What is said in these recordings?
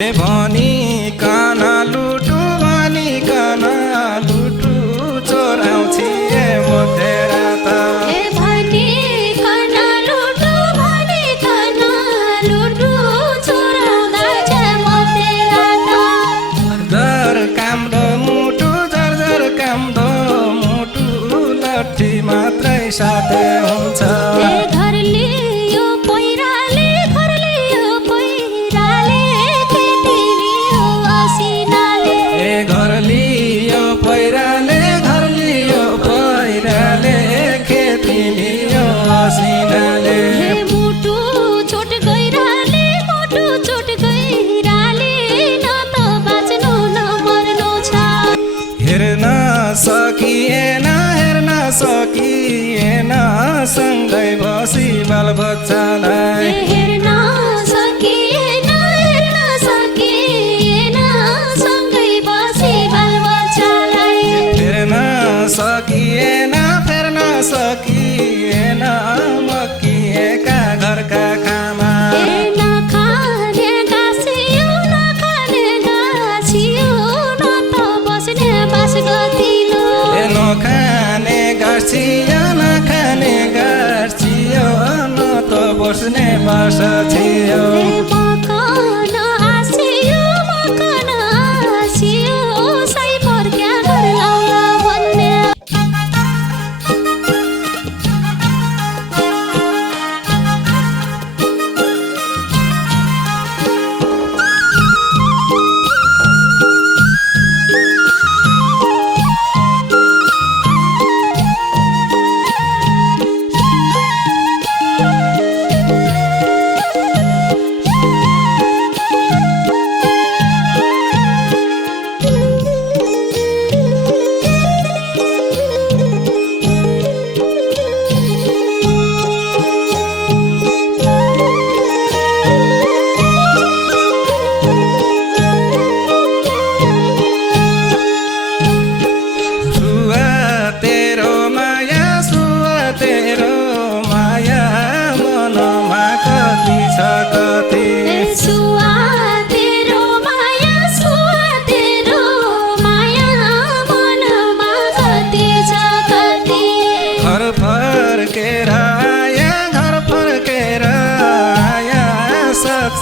भनिकन लुटु भनिकन लुटु चोराउँछे मोतेरा त जर काम दो मुटु जर काम दो मुटु लट्ठी मात्रै साथै हुन्छ सकिएन सँगै बसी बालबच्चालाई हेर्न सकिएन सँगै बसी बालबच्चालाई फेर्न सकिएन मकिएका घरका खामा नखाने गाँसियो न त बस्ने बास गतिलो नखाने गाँसियो नखाने गाँसियो न त बस्ने बास थियो मकन आसियो सै पर्क्या घर लाउला भन्ने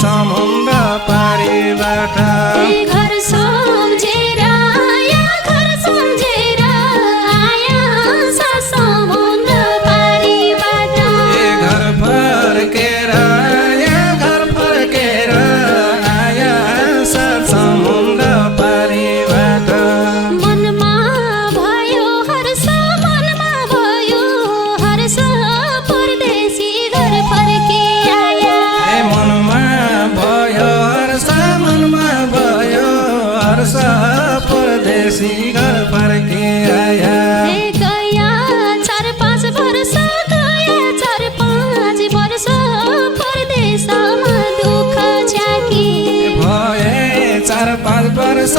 समुद्र पारीबाट घर सम्झेर आया समुद्र पारीबाट घर फर्केर आया समुद्र पारीबाट मनमा भयो हर्ष परदेशी घर फर्की आया मनमा भयो हर्ष परदेशी घर फर्की आया गया 4-5 वर्ष परदेशमा दुःख छ्याकी भए 4-5 वर्ष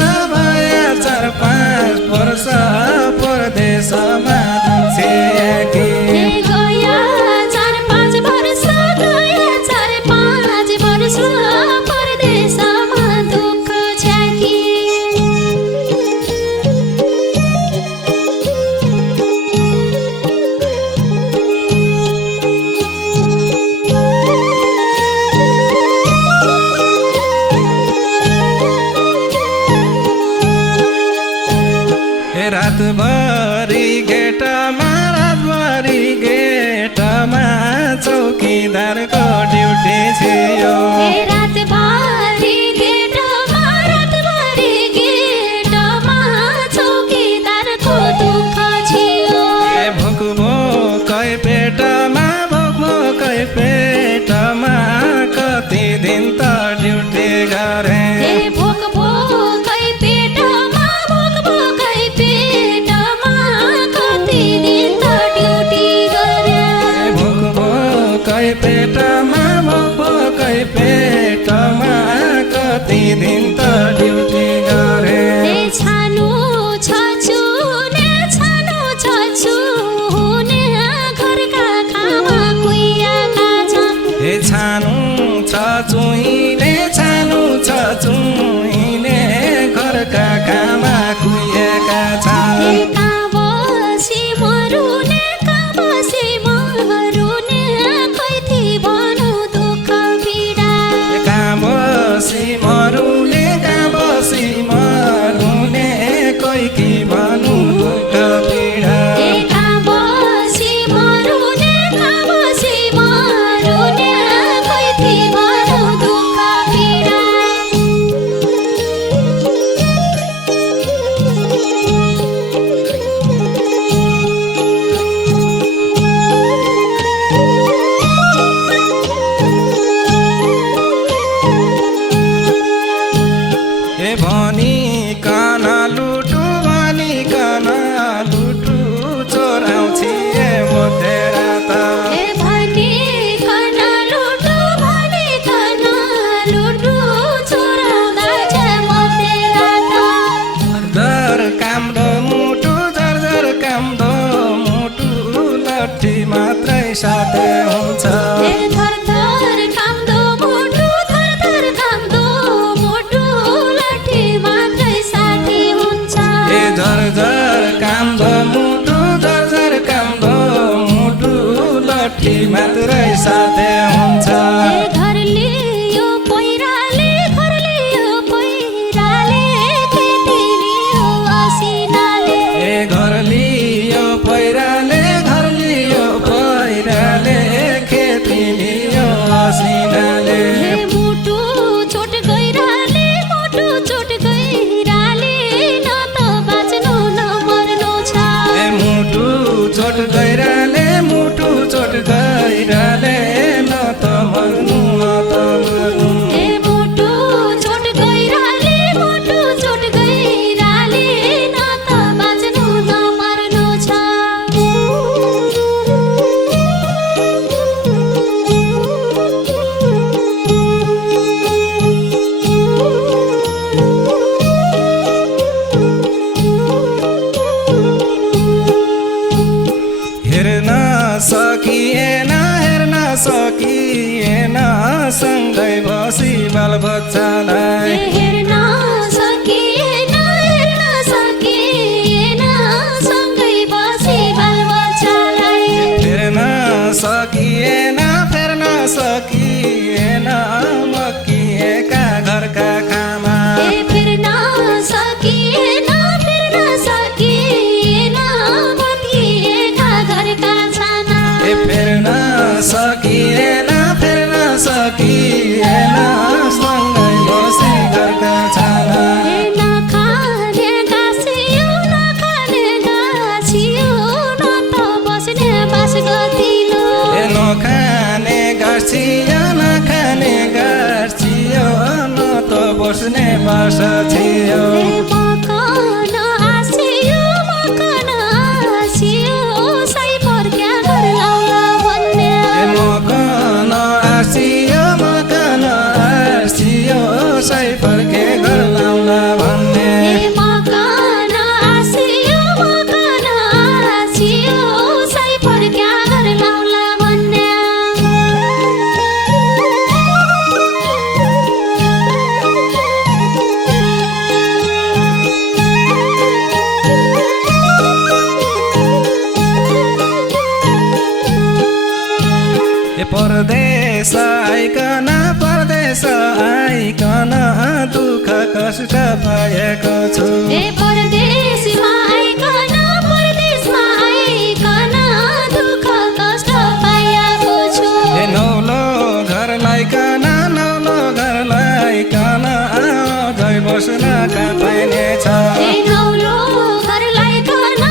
परदेशमा दुःख छ्याकी गया 4-5 वर्ष परदेशमा दुःख छ्याकी रातभरि गेटमा चौकीदारको ड्युटी थियो रातभरि गेटमा चौकीदारको दुःख थियो भोकै पेटमा कति दिन त ड्युटी गरे भोकै पेटमा ए भनिकन लुटु भनिकन लुटु चोराउँछि ए मध्यरात ए भनिकन लुटु भनिकन लुटु चोराउँदा छ मध्यरात दर काम दो मुटु जर काम दो मुटु लट्ठी मात्रै साथै हुन्छ ए थर काम्दो मुटु थर काम्दो मुटु लाठी मात्रै साथी हुन्छ ए झर काम दो मुटु झर काम दो मुटु लट्ठी मात्रै साथै हुन्छ ए घर लियो पहिराले खेती लियो असिनाले ए घर लियो पहिराले खेती लियो असिनाले ए मुटु चोट गइराले न त बाँच्नु न मर्नु छ ए मुटु चोट गइराले न त मर्नु न त मर्नु ए मुटु चोट गइराले न त बाँच्नु न मर्नु छ हेर्न सकिएन सँगै बसी बालबच्चालाई हेर्न सकिएन सँगै बसी बालबच्चालाई फेर्न सकिएन मकिएका घरका खामा ए फेर्न सकिएन मकिएका घरका छाना ए फेर्न सकिएन सँगै बसी घरका छाना ए नखाने गाँसियो न त बस्ने बास गतिलो ए नखाने गाँसियो न त बस्ने बास थियो ए मकन आसियो सै फर्क्या घर लाउला भन्ने ए मकन आसियो सै फर्के घर लाउला भन्ने ए मकन आसियो सै फर्क्या घर लाउला भन्ने ए परदेश आइकन दुःख कष्ट पाएको छु ए परदेशमा आइकन दुःख कष्ट पाएको छु ए नौलो घर लाइकन अझै बस्न कहाँ पाइने छ ए नौलो घर लाइकन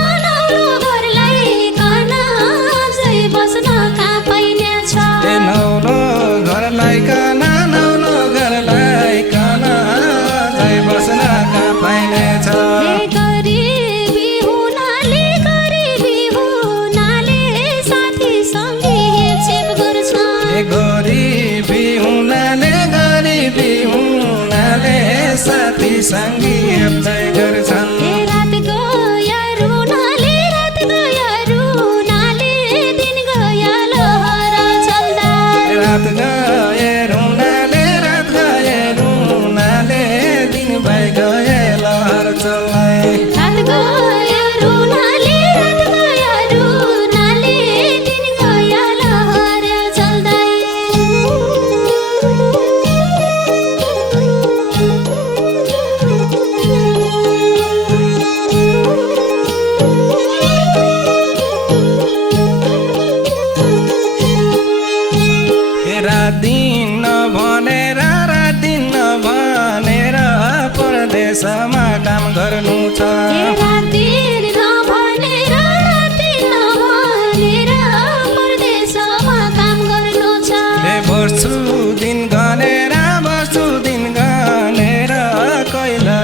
अझै बस्न कहाँ पाइने छ ए नौलो घर लाइकन अझै बस्न कहाँ पाइने छ ए गरिबी हुनाले साथी सँगै हेपसेप गर्छ ए गरिबी हुनाले साथी सङ्गी हेप्दै गर्छन् ए रात गयो रुनाले दिन गयो लहर चल्दा रात गए रुनाले दिन भइ गए लहर चल्दै रात गयो रुनाले दिन गयो लहर चल्दै रात दिन भनेर परदेशमा काम गर्नु छ ए रात दिन नभनेर परदेशमा काम गर्नु छ ए बस्छु दिन गनेर कैला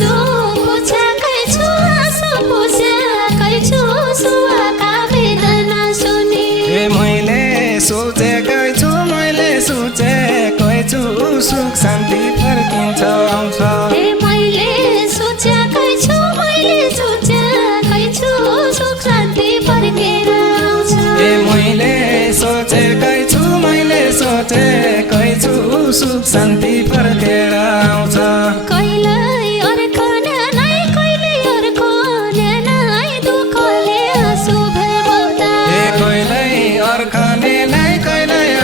आँसु पुछेकै छु आँसु पुछेकै छु सुवाका वेदना सुनि मैले सोचेकै छु सुख शान्ति फर्किन्छ आउँछ मैले सोचेकै छु सुख शान्ति फर्केर आउँछ मैले सोचेकै छु सुख शान्ति फर्केर आउँछ कहिल्यै अर्कने नै दुःखले आँसु भर्दा कहिल्यै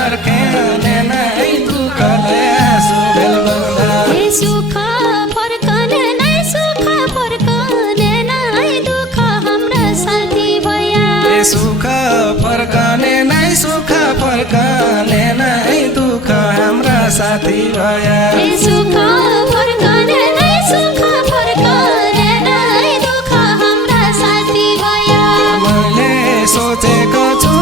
अर्कने नै दुःखले आँसु भर्दा सुख फर्कने नै दुःख हाम्रा साथी भया सुख फर्कने नै दुःख हाम्रा साथी भया सुख फर्कने नै दुःख हाम्रा साथी भया मैले सोचेको छु